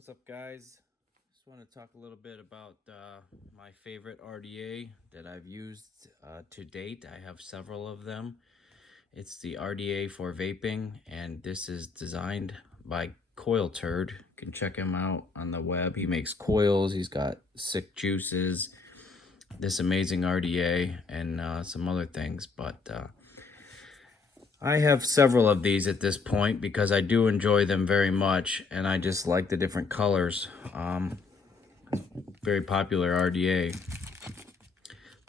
What's up, guys? Just want to talk a little bit about my favorite RDA that I've used to date. I have several of them. It's the RDA for vaping, and this is designed by Coil Turd. You can check him out on the web. He makes coils. He's got sick juices, this amazing RDA, and some other things. But I have several of these at this point because I do enjoy them very much, and I just like the different colors. Very popular RDA.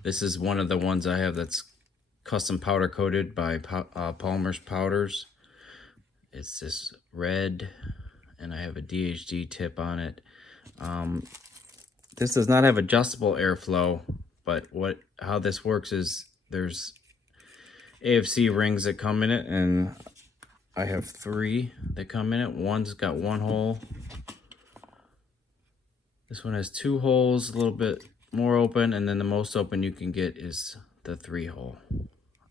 This is one of the ones I have that's custom powder coated by Palmer's Powders. It's this red, and I have a DHD tip on it. This does not have adjustable airflow, but how this works is there's AFC rings that come in it, and I have 3 that come in it. One's got 1 hole. This one has 2 holes, a little bit more open, and then the most open you can get is the 3 hole.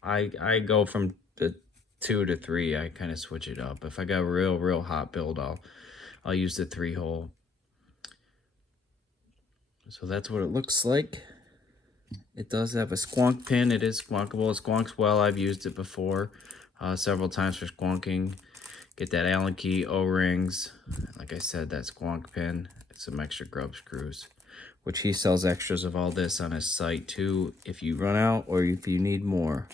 I go from the 2 to 3. I kind of switch it up. If I got a real hot build, I'll use the 3 hole. So that's what it looks like. It does have a squonk pin. It is squonkable. It squonks well. I've used it before several times for squonking. Get that Allen key, O-rings. Like I said, that squonk pin. Some extra grub screws, which he sells extras of all this on his site too if you run out or if you need more.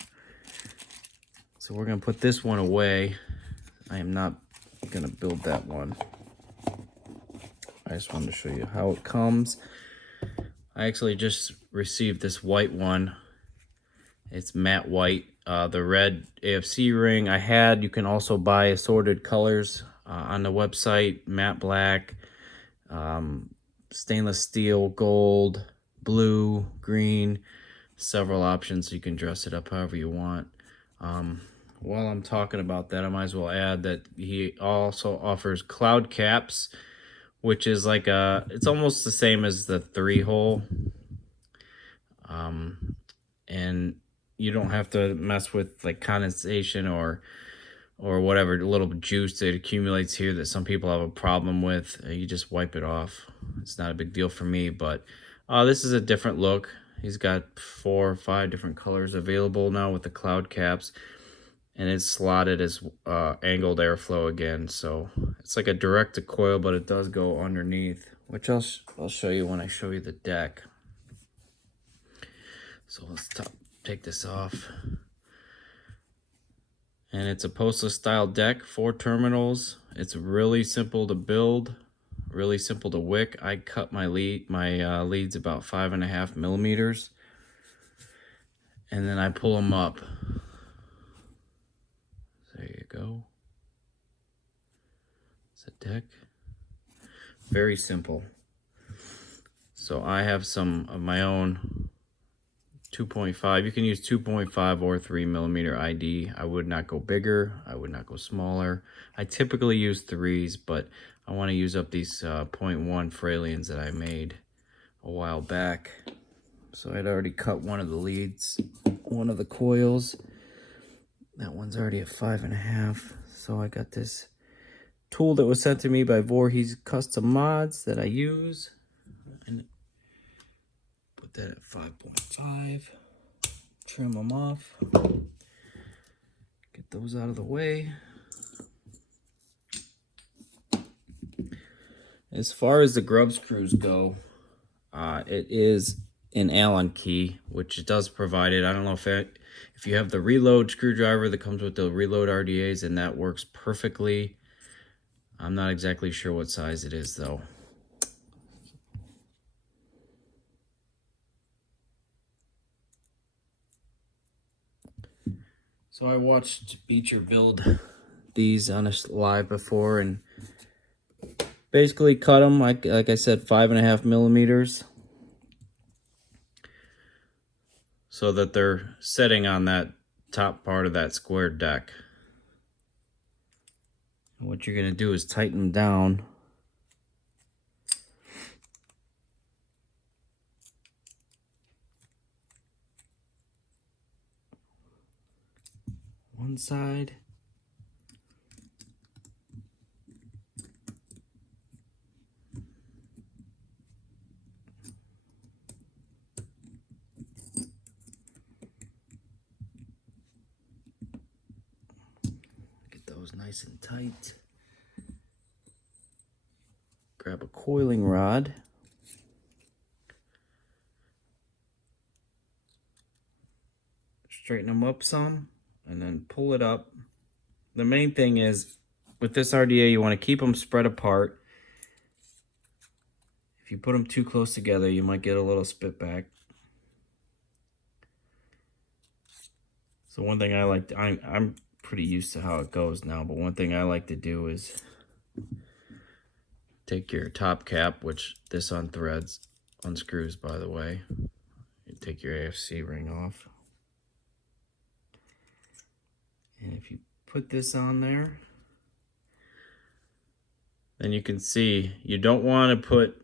So we're going to put this one away. I am not going to build that one. I just wanted to show you how it comes. I actually just received this white one. It's matte white. The red AFC ring I had. You can also buy assorted colors on the website. Matte black, stainless steel, gold, blue, green. Several options. You can dress it up however you want. While I'm talking about that, I might as well add that he also offers cloud caps, which is like it's almost the same as the 3 hole. And you don't have to mess with like condensation or whatever little juice that accumulates here that some people have a problem with. You just wipe it off. It's not a big deal for me, but this is a different look. He's got 4 or 5 different colors available now with the cloud caps, and it's slotted as angled airflow again. So it's like a direct to coil, but it does go underneath, which I'll show you when I show you the deck. So let's take this off. And it's a postless style deck, 4 terminals. It's really simple to build, really simple to wick. I cut my leads about 5.5 millimeters, and then I pull them up. There you go. It's a deck. Very simple. So I have some of my own 2.5. You can use 2.5 or 3 millimeter ID. I would not go bigger. I would not go smaller. I typically use 3s, but I want to use up these 0.1 Fralians that I made a while back. So I'd already cut one of the leads, one of the coils. That one's already at 5.5. So I got this tool that was sent to me by Voorhees Custom Mods that I use. And put that at 5.5. Trim them off. Get those out of the way. As far as the grub screws go, it is an Allen key, which it does provide it. I don't know if you have the reload screwdriver that comes with the reload RDAs, and that works perfectly. I'm not exactly sure what size it is though. So I watched Beecher build these on a live before, and basically cut them like I said, 5.5 millimeters, so that they're sitting on that top part of that square deck. And what you're gonna do is tighten them down. One side. goes nice and tight. Grab a coiling rod. Straighten them up some and then pull it up. The main thing is with this RDA, you want to keep them spread apart. If you put them too close together, you might get a little spit back. So one thing I like, I'm pretty used to how it goes now, but one thing I like to do is take your top cap, which this unscrews, by the way. You take your AFC ring off. And if you put this on there, then you can see you don't want to put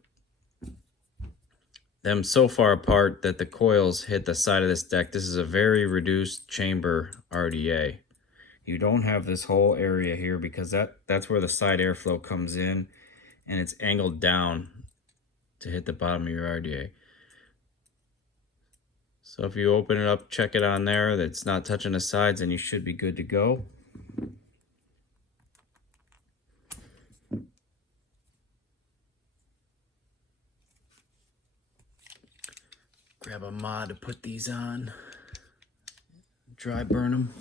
them so far apart that the coils hit the side of this deck. This is a very reduced chamber RDA. You don't have this whole area here because that's where the side airflow comes in, and it's angled down to hit the bottom of your RDA. So if you open it up, check it on there, that's not touching the sides, and you should be good to go. Grab a mod to put these on. Dry burn them.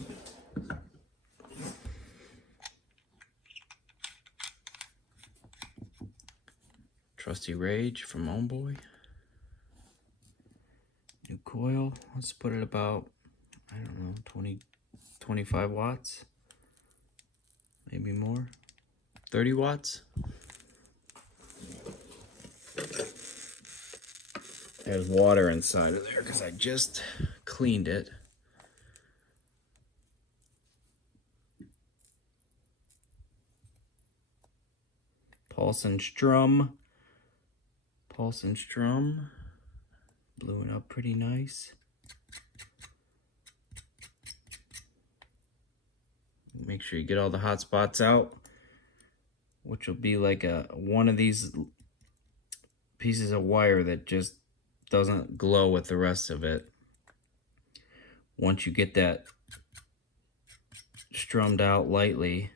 Trusty Rage from Homeboy. New coil. Let's put it about, I don't know, 20, 25 watts. Maybe more. 30 watts. There's water inside of there because I just cleaned it. Pulse and strum. Pulse and strum. Bluing up pretty nice. Make sure you get all the hot spots out, which will be like one of these pieces of wire that just doesn't glow with the rest of it. Once you get that strummed out lightly,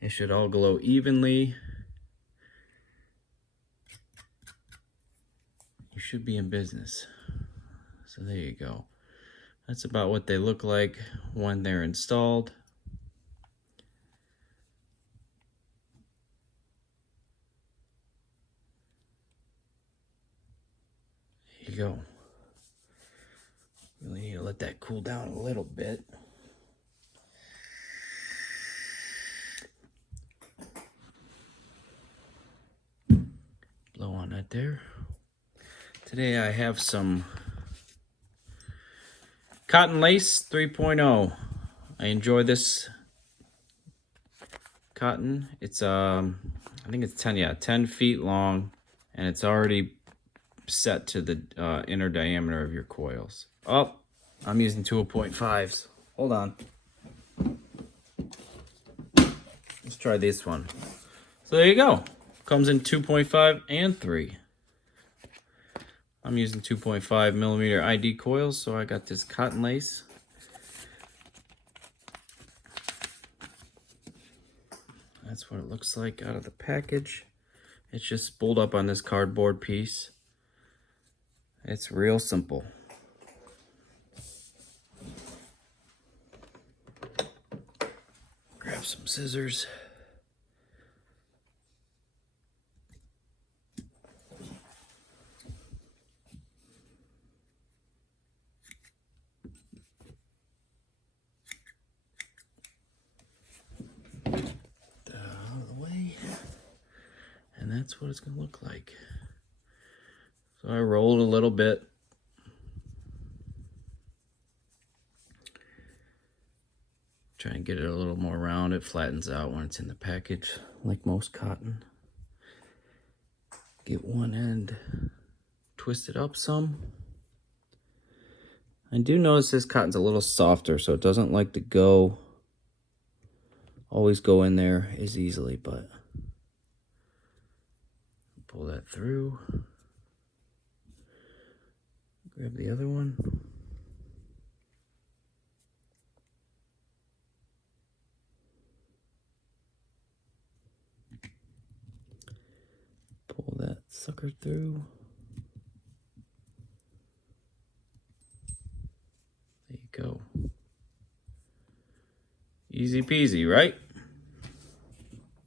it should all glow evenly. You should be in business. So there you go. That's about what they look like when they're installed. There you go. Really need to let that cool down a little bit. Blow on that there. Today I have some Cotton Lace 3.0. I enjoy this cotton. It's I think it's 10 feet long, and it's already set to the inner diameter of your coils. Oh, I'm using 2.5s. Hold on. Let's try this one. So there you go. Comes in 2.5 and 3. I'm using 2.5 millimeter ID coils, so I got this Cotton Lace. That's what it looks like out of the package. It's just spooled up on this cardboard piece. It's real simple. Grab some scissors. And that's what it's going to look like. So I rolled a little bit. Try and get it a little more round. It flattens out when it's in the package, like most cotton. Get one end twisted up some. I do notice this cotton's a little softer, so it doesn't like to always go in there as easily, but pull that through. Grab the other one. sucker through. There you go. Easy peasy, right?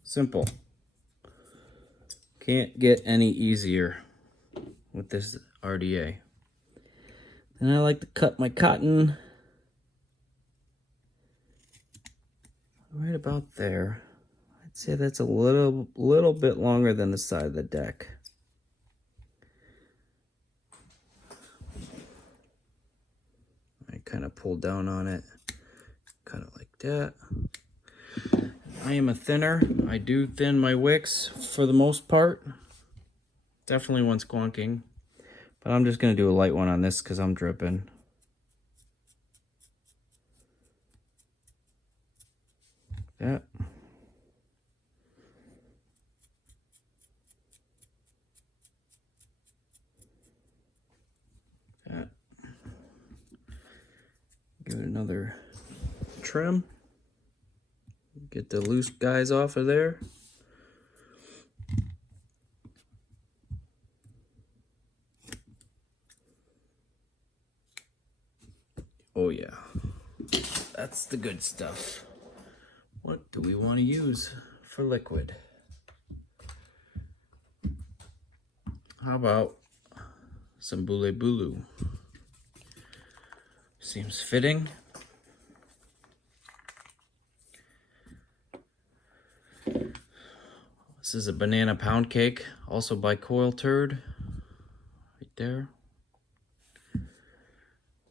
Simple. Can't get any easier with this RDA. And I like to cut my cotton right about there. I'd say that's a little bit longer than the side of the deck. I kind of pull down on it, cut it like that. I am a thinner. I do thin my wicks for the most part. Definitely when squonking. But I'm just going to do a light one on this because I'm dripping. That. That. Give it another trim. Get the loose guys off of there. Oh yeah, that's the good stuff. What do we want to use for liquid? How about some Bule Bulu? Seems fitting. This is a banana pound cake, also by Coil Turd, right there.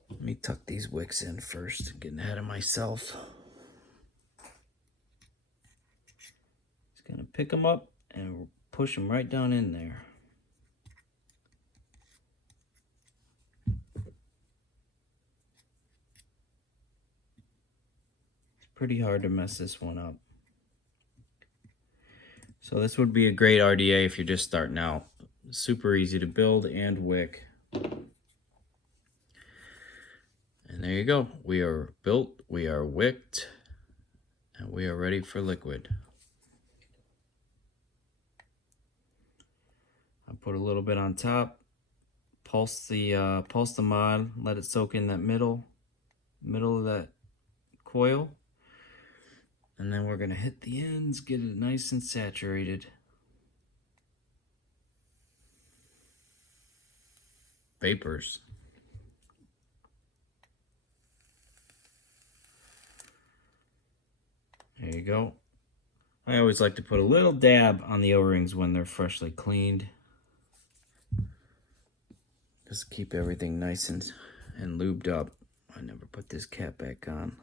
Let me tuck these wicks in first, getting ahead of myself. Just gonna pick them up and push them right down in there. It's pretty hard to mess this one up. So this would be a great RDA if you're just starting out. Super easy to build and wick. And there you go. We are built, we are wicked, and we are ready for liquid. I put a little bit on top, pulse the mod, let it soak in that middle of that coil. And then we're gonna hit the ends, get it nice and saturated. Vapors. There you go. I always like to put a little dab on the O-rings when they're freshly cleaned. Just keep everything nice and lubed up. I never put this cap back on.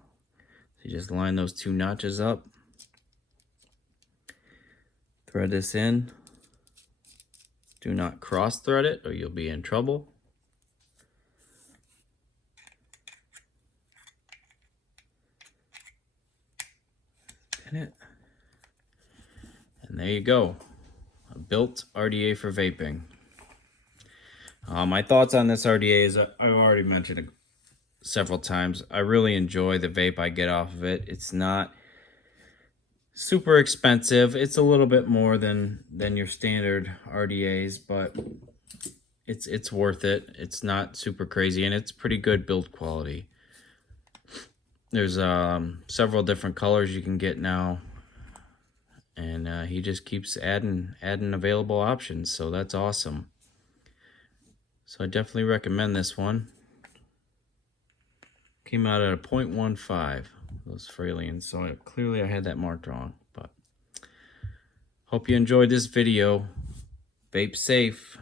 So you just line those two notches up. Thread this in. Do not cross thread it or you'll be in trouble. It. And there you go, a built RDA for vaping. My thoughts on this RDA is I've already mentioned it several times. I really enjoy the vape I get off of it. It's not super expensive. It's a little bit more than your standard RDAs, but it's worth it. It's not super crazy and it's pretty good build quality. There's several different colors you can get now, and he just keeps adding available options, so that's awesome. So I definitely recommend this one. Came out at a 0.15, those Fralians, so clearly I had that marked wrong, but hope you enjoyed this video. Vape safe.